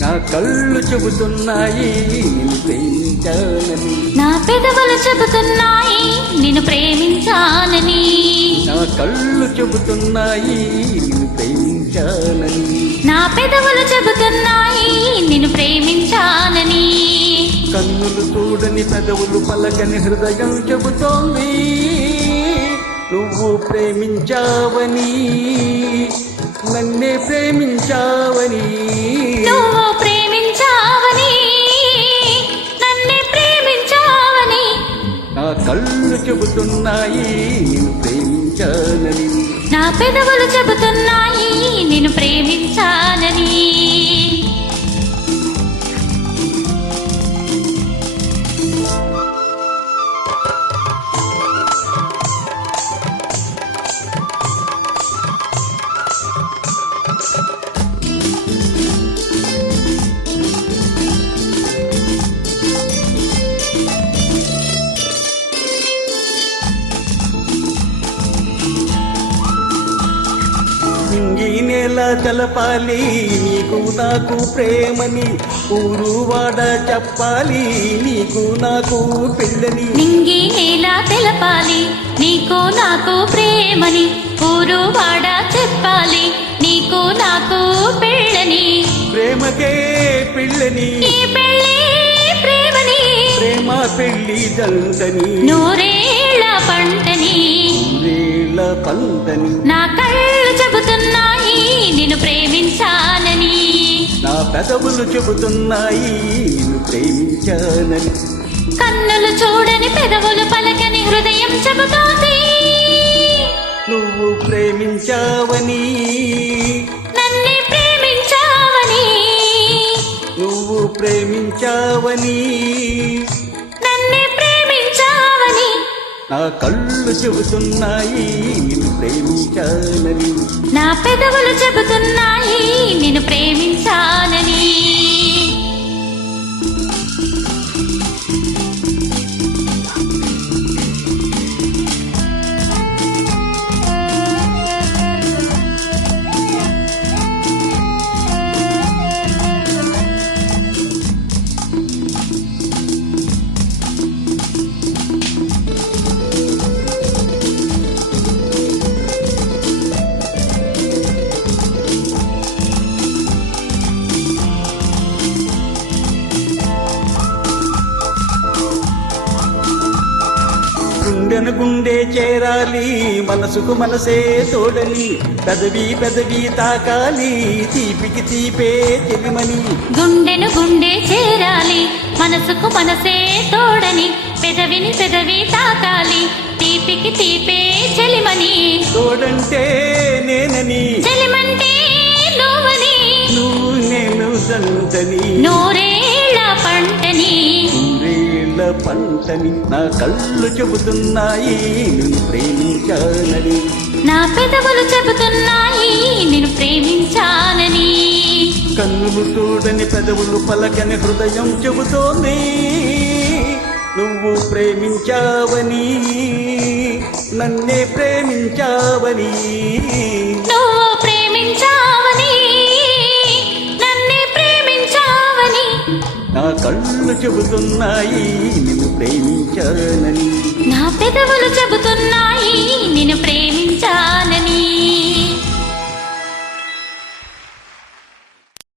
నా కళ్ళు చెబుతున్నాయి నిన్ను ప్రేమించానని, నా పెదవులు చెబుతున్నాయి నిన్ను ప్రేమించానని, నా కళ్ళు చెబుతున్నాయి నిన్ను ప్రేమించానని, నా పెదవులు చెబుతున్నాయి నిన్ను ప్రేమించానని. కన్నులు చూడని పెదవులు పలకని హృదయం చెబుతోంది నువ్వు ప్రేమించావని, నన్నే ప్రేమించావని. నువ్వు ప్రేమించావని, నన్నే ప్రేమించావని. నా కళ్ళు చెబుతున్నాయి నిన్ను ప్రేమించానని, నా పెదవులు చెబుతున్నాయి నిన్ను ప్రేమించానని. నింగి నేల తెలపాలి నీకు నాకు ప్రేమని, ఊరు వాడ చెప్పాలి నీకు నాకు పెళ్ళని. నింగి నేల తెలపాలి నీకు నాకు ప్రేమని, ఊరు వాడ చెప్పాలి నీకు నాకు పెళ్ళని. ప్రేమకే పెళ్ళని, ఈ పెళ్ళి ప్రేమని, ప్రేమ పెళ్ళి దంతని, నూరేళ్ల పంటని. నూరేళ్ల పంటని. నా కళ్ళు చెబుతున్నాయి నిన్ను ప్రేమించానని, నా పెదవులు చెబుతున్నాయి నిన్ను ప్రేమించానని, కన్నులు చూడని పెదవులు పలకని హృదయం చెబుతోంది నువ్వు ప్రేమించావని, నన్నే ప్రేమించావని. నువ్వు ప్రేమించావని, నన్నే ప్రేమించావని. నా కళ్ళు చెబుతున్నాయి నిన్ను ప్రేమించానని, నా పెదవులు చెబుతున్నాయి నిన్ను ప్రేమించానని. గుండెను గుండె చేరాలి మనసుకు మనసే తోడని, పెదవి పెదవి తాకాలి తీపికి తీపే తెలిమని. గుండెను గుండె చేరాలి మనసుకు మనసే తోడని, పెదవిని పెదవి తాకాలి తీపికి తీపే చెలిమని. తోడంటే నేనని, చెలిమంటే నువ్వని, నువ్వు నేను దంతని, నూరేళ్ల పంటని. నూరేళ్ల పంటని. నా కళ్ళు చెబుతున్నాయి నిన్ను ప్రేమించానని, నా పెదవులు చెబుతున్నాయి నిన్ను ప్రేమించానని, కన్నులు చూడని పెదవులు పలకని హృదయం చెబుతోంది నువ్వు ప్రేమించావని, నన్నే ప్రేమించావని. నువ్వు ప్రేమించావని, నన్నే ప్రేమించావని. నా కళ్ళు చెబుతున్నాయి నిన్ను ప్రేమించానని, నా పెదవులు చెబుతున్నాయి